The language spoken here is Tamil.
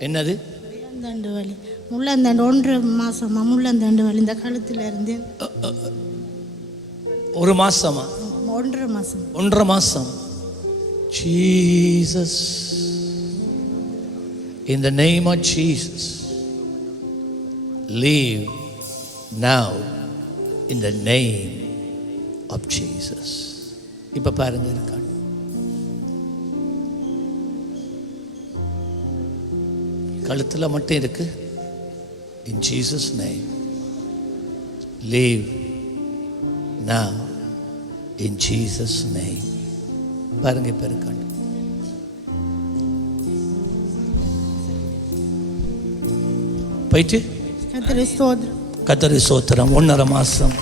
என்னது? முள்ளந்தாண்டு வலி. முள்ளந்தாண்டு ஒன்றரை மாசமா முள்ளந்தாண்டு வலி. இந்த கழுத்துல இருந்து ஒரு மாசமா? ஒன்றரை மாசம். ஒன்றரை மாசம். Jesus in the name of Jesus leave now in the name of Jesus. இப்ப பாருங்க இருக்கான். கழுத்துல மட்டும் இருக்கு. In Jesus name. Leave now. In Jesus name. பாருங்க இப்ப இருக்கான் போயிட்டு. கத்திரி சோத்திரம் ஒன்றரை மாசம்.